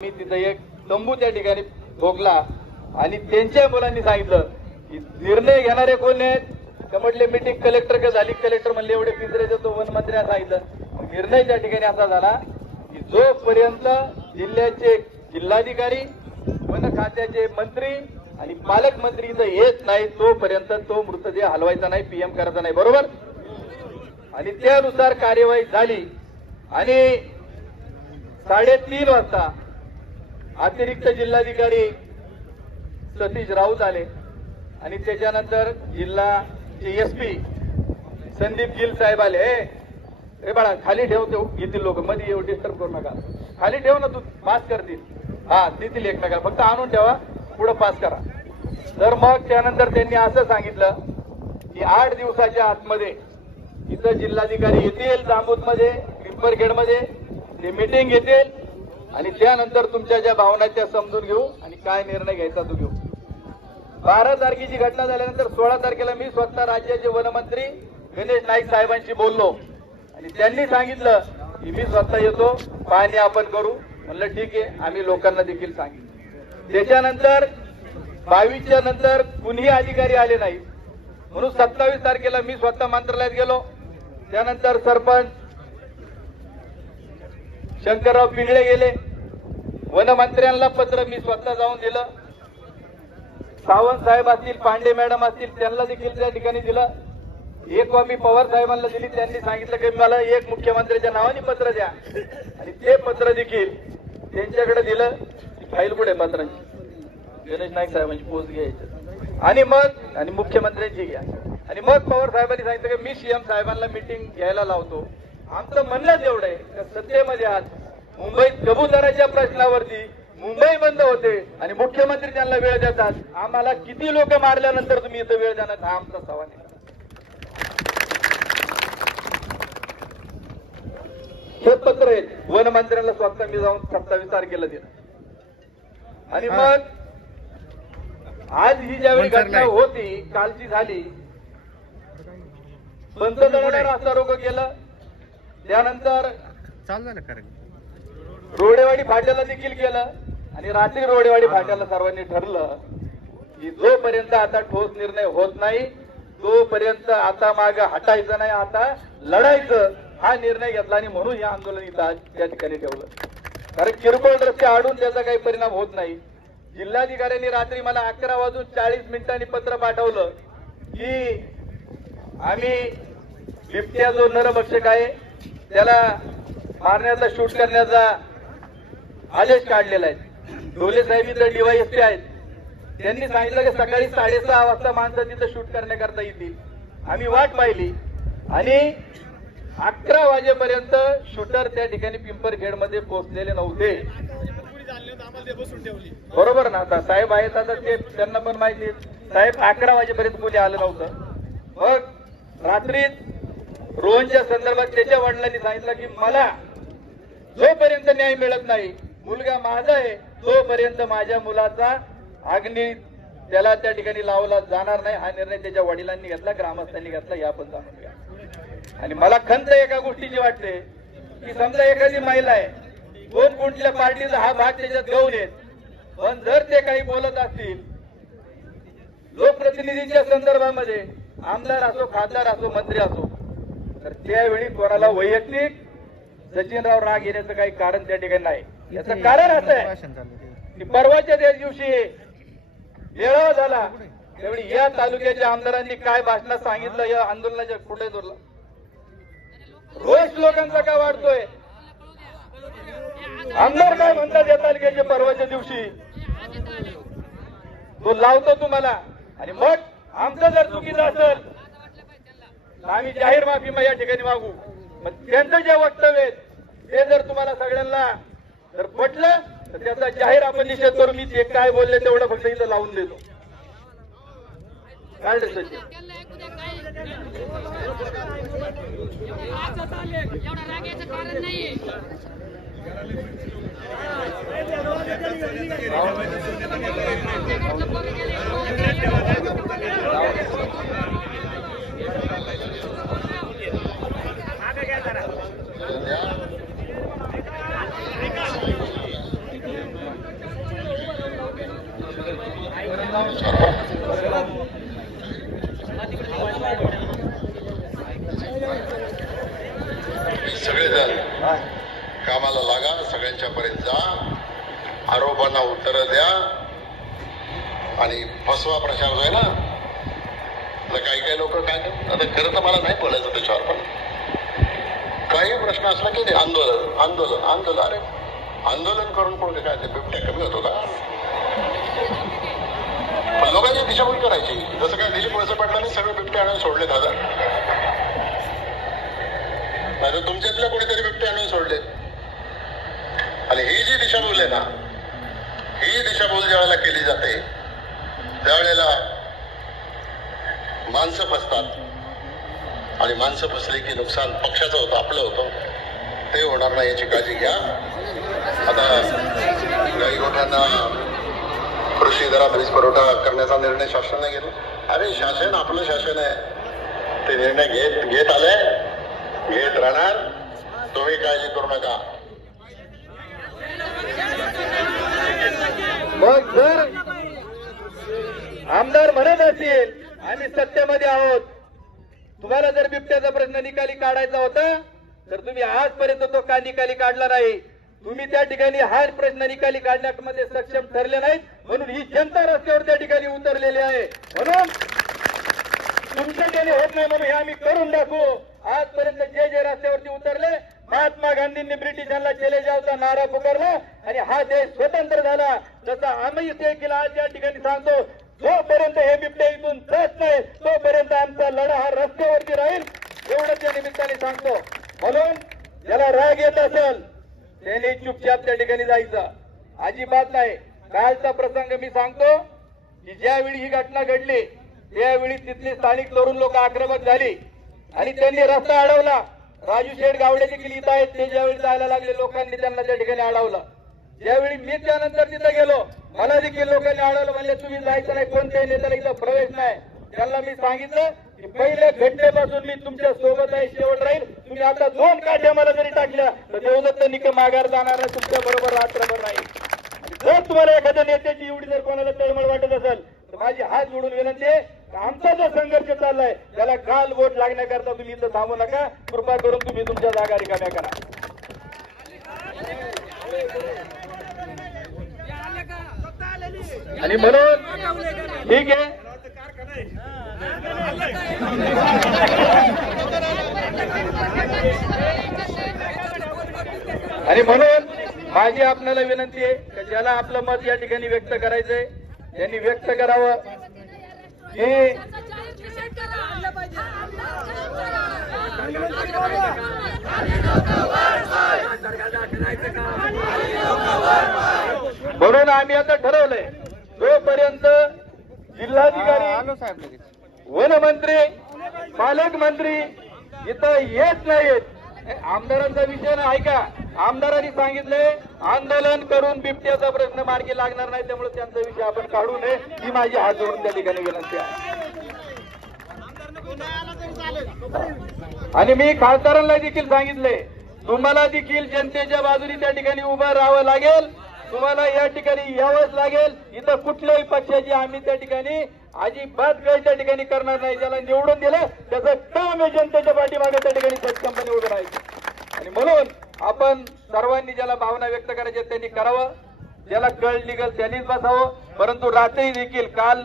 मी तिथे एक तंबू त्या ठिकाणी ठोकला आणि त्यांच्या मुलांनी सांगितलं की निर्णय घेणारे कोण आहेत का म्हटले मीटिंग कलेक्टर का झाली कलेक्टर म्हणले एवढे पिंजरे देतो वन मंत्र्यांनी सांगितलं निर्णय त्या ठिकाणी असा झाला की जोपर्यंत जिल्ह्याचे जिल्हाधिकारी वन खात्याचे मंत्री आणि पालकमंत्री इथं येत नाही तोपर्यंत तो मृतदेह हलवायचा नाही पीएम करायचा नाही बरोबर आणि त्यानुसार कार्यवाही झाली आणि 3:30 वाजता अतिरिक्त जिल्हाधिकारी सतीश राऊत आले आणि त्याच्यानंतर जिल्हाचे एसपी संदीप गिल साहेब आले ए बाळा खाली ठेव ते येतील लोक मध्ये येऊ डिस्टर्ब करू नका खाली ठेव ना तू पास करतील हा देतील एकमेकाला फक्त आणून ठेवा पुढे पास करा तर मग त्यानंतर त्यांनी असं सांगितलं की 8 दिवसाच्या आतमध्ये इथं जिल्हाधिकारी येतील जांबूतमध्ये पिंपरखेडमध्ये ते मीटिंग घेतील आणि त्यानंतर तुमच्या ज्या भावना त्या समजून घेऊ आणि काय निर्णय घ्यायचा तो घेऊ 12 तारखेची घटना झाल्यानंतर 16 तारखेला मी स्वतः राज्याचे वनमंत्री गणेश नाईक साहेबांशी बोललो आणि त्यांनी सांगितलं की मी स्वतः येतो पाहणी आपण करू म्हणलं ठीक आहे आम्ही लोकांना देखील सांगितलं त्याच्यानंतर 22च्या नंतर कुणीही अधिकारी आले नाही म्हणून 27 तारखेला मी स्वतः मंत्रालयात गेलो त्यानंतर सरपंच शंकरराव पिंगळे गेले वनमंत्र्यांना पत्र मी स्वतः जाऊन दिलं सावंत साहेब असतील पांडे मॅडम असतील त्यांना देखील त्या ठिकाणी दिलं एक कॉपी पवार साहेबांना दिली त्यांनी सांगितलं की मला एक मुख्यमंत्र्यांच्या नावाने पत्र द्या आणि ते पत्र देखील त्यांच्याकडे दिलं फाईल कुठे पत्रांची गणेश नाईक साहेबांची पोस्ट घ्यायची आणि मुख्यमंत्र्यांची घ्या आणि मग पवार साहेबांनी सांगितलं की मी सीएम साहेबांना मीटिंग घ्यायला लावतो आमचं म्हणणंच एवढं आहे की सत्तेमध्ये आज मुंबईत कबुतराच्या प्रश्नावरती मुंबई बंद होते आणि मुख्यमंत्री त्यांना वेळ देतात आम्हाला किती लोक मारल्यानंतर तुम्ही इथं वेळ देणार हा आमचा सवाल आहे हे पत्र आहे वनमंत्र्यांना स्वतः मी जाऊन 27 तारखेला दिलं आणि मग आज ही ज्यावेळी घटना होती कालची झाली पंतप्रधान रास्ता रोको केलं त्यानंतर रोडेवाडी फाट्याला देखील केलं आणि रात्री रोडेवाडी फाट्याला सर्वांनी ठरलं की जोपर्यंत आता ठोस निर्णय होत नाही तोपर्यंत आता मागे हटायचं नाही आता लढायचं हा निर्णय घेतला आणि म्हणून हे आंदोलन इथं आज त्या ठिकाणी ठेवलं कारण किरकोळ रस्ते आडून त्याचा काही परिणाम होत नाही जिल्हाधिकाऱ्यांनी रात्री मला 11:40 पत्र पाठवलं की आम्ही बिबट्या जो नरभक्षक आहे त्याला मारण्याचा शूट करण्याचा आदेश काढलेला आहे डोले साहेब इथं डीवायएसपी आहेत त्यांनी सांगितलं की सकाळी 6:30 वाजता माणसं तिथं शूट करण्याकरता येतील आम्ही वाट पाहिली आणि 11 वाजेपर्यंत शूटर त्या ठिकाणी पिंपरखेडमध्ये पोहोचलेले नव्हते बरोबर ना आता साहेब आहेत आता ते त्यांना पण माहिती साहेब 11 वाजेपर्यंत कोणी आलं नव्हतं मग रात्रीत रोहनच्या संदर्भात त्याच्या वडिलांनी सांगितलं की मला जोपर्यंत न्याय मिळत नाही मुलगा माझा आहे तोपर्यंत माझ्या मुलाचा अग्नी त्याला त्या ठिकाणी लावला जाणार नाही हा निर्णय त्याच्या वडिलांनी घेतला ग्रामस्थांनी घेतला या पण जाणून घ्या आणि मला खंत एका गोष्टीची वाटते की समजा एखादी महिला आहे दोन कुठल्या पार्टीचा हा भाग त्याच्यात गौण येत पण जर ते काही बोलत असतील लोकप्रतिनिधींच्या संदर्भामध्ये आमदार असो खासदार असो मंत्री असो तर त्यावेळी कोणाला वैयक्तिक सचिनराव राग येण्याचं काही कारण त्या ठिकाणी नाही याचं कारण असं आहे की परवाच्या त्या दिवशी मेळावा झाला त्यावेळी या तालुक्याच्या आमदारांनी काय भाषणात सांगितलं या आंदोलनाच्या कुठे जोरला रोष लोकांचा काय वाढतोय आमदार काय म्हणतात या तालुक्याच्या परवाच्या दिवशी तो लावतो तुम्हाला आणि मग आमचं जर चुकीचं असेल आम्ही जाहीर माफी या ठिकाणी मागू मग त्यांचं जे वक्तव्य आहे ते जर तुम्हाला सगळ्यांना जर पटलं तर त्याचा जाहीर आपण निषेध करू मी ते काय बोलले तेवढं फक्त इथं लावून देतो काय सगळेजण कामाला लागा, सगळ्यांच्या पर्यंत जा, आरोपांना उत्तर द्या आणि फसवा प्रचार जो आहे ना, आता काही काही लोक काय करतात, आता खरं तर मला नाही बोलायचं त्याच्यावर, पण काही प्रश्न असला की आंदोलन आंदोलन आंदोलन, अरे आंदोलन करून कोण काय बिबट्या कमी होतो का? पण लोकांची दिशाभूल करायची, जसं काय दिलीप वळसे पाटलांनी सगळे बिबटे आणून सोडले दादा, नाही तर तुमच्यातल्या कोणीतरी बिबटे आणून सोडले. आणि ही जी दिशाभूल आहे ना, ही दिशाभूल ज्या वेळेला केली जाते त्यावेळेला माणसं फसतात आणि माणसं फसली की नुकसान पक्षाचं होतं, आपलं होतं, ते होणार नाही याची काळजी घ्या. आता काही गोष्टींना कृषी दरात वीज पुरवठा करण्याचा निर्णय शासनाने घेतला. अरे शासन आपलं शासन आहे, ते निर्णय घेत आले, घेत राहणार, तुम्ही काळजी करू नका. मग जर आमदार म्हणत असतील आम्ही सत्तेमध्ये आहोत, तुम्हाला जर बिबट्याचा प्रश्न निकाली काढायचा होता तर तुम्ही आजपर्यंत तो का निकाली काढला नाही? तुम्ही त्या ठिकाणी हा प्रश्न निकाली काढण्यामध्ये सक्षम ठरले नाहीत, म्हणून ही जनता रस्त्यावर त्या ठिकाणी उतरलेली आहे. म्हणून तुमच्याकडे होत नाही म्हणून हे आम्ही करून दाखवू. आजपर्यंत जे जे रस्त्यावरती उतरले, महात्मा गांधींनी ब्रिटिशांना चले जावचा नारा पुकारला आणि हा देश स्वतंत्र झाला, तसा आम्ही ते केला. आज या ठिकाणी सांगतो, जोपर्यंत हे बिबटे इथून जात नाही तोपर्यंत आमचा लढा हा रस्त्यावरती राहील, एवढं त्या निमित्ताने सांगतो. म्हणून ज्याला राग येत असेल त्यांनी चुपचाप त्या ठिकाणी जायचं, अजिबात नाही. कालचा प्रसंग मी सांगतो की ज्यावेळी ही घटना घडली त्यावेळी तिथली स्थानिक तरुण लोक आक्रमक झाली आणि त्यांनी रस्ता अडवला. राजू शेठ गावडे देखील इथं आहेत, ते ज्यावेळी जायला लागले लोकांनी त्यांना त्या ठिकाणी अडवलं. ज्यावेळी मी त्यानंतर तिथं गेलो मला देखील लोकांनी अडवलं, म्हणले तुम्ही जायचं नाही, कोणत्याही नेत्याला इथं प्रवेश नाही. त्यांना मी सांगितलं की पहिल्या घटनेपासून मी तुमच्या सोबत आहे, शेवट राहील. तुम्ही आता 2 काठ्या मला जरी टाकल्या तर देवदत्त निकम माघार जाणार नाही, तुमच्या बरोबर रात्रभर राहील. जर तुम्हाला एखाद्या नेत्याची एवढी जर कोणाला तळमळ वाटत असेल तर माझी हात जोडून विनंती आहे, आमचा जो संघर्ष चाललाय त्याला काल वोट लागण्याकरता तुम्ही इथं थांबू नका. कृपा करून तुम्ही तुमच्या जागा रिकाम्या करा. आणि म्हणून ठीक आहे, आणि म्हणून माझी आपल्याला विनंती आहे की ज्याला आपलं मत या ठिकाणी व्यक्त करायचंय त्यांनी व्यक्त करावं. हे म्हणून आम्ही आता ठरवलंय, जोपर्यंत जिल्हाधिकारी, वनमंत्री, पालकमंत्री इथं येत नाहीत, आमदारांचा विषय ना ऐका, आमदारांनी सांगितले आंदोलन करून बिबट्याचा प्रश्न मार्गी लागणार नाही, त्यामुळे त्यांचा विषय आपण काढू नये, ही माझी हात जोडून त्या ठिकाणी विनंती आहे. आणि मी खासदारांना देखील सांगितले, तुम्हाला देखील जनतेच्या बाजूने त्या ठिकाणी उभं राहावं लागेल, तुम्हाला या ठिकाणी यावंच लागेल. इथं कुठल्याही पक्षाची आम्ही त्या ठिकाणी अजिबात काही त्या ठिकाणी करणार नाही. ज्याला निवडून दिलं त्याचं काम आहे जनतेच्या पाठीमागे त्या ठिकाणी सक्षमपणे उभं राहायचं. आणि म्हणून आपण सर्वांनी ज्याला भावना व्यक्त करायच्या त्यांनी करावं, ज्याला कळ निघेल त्यांनीच बसावं. परंतु रात्री देखील काल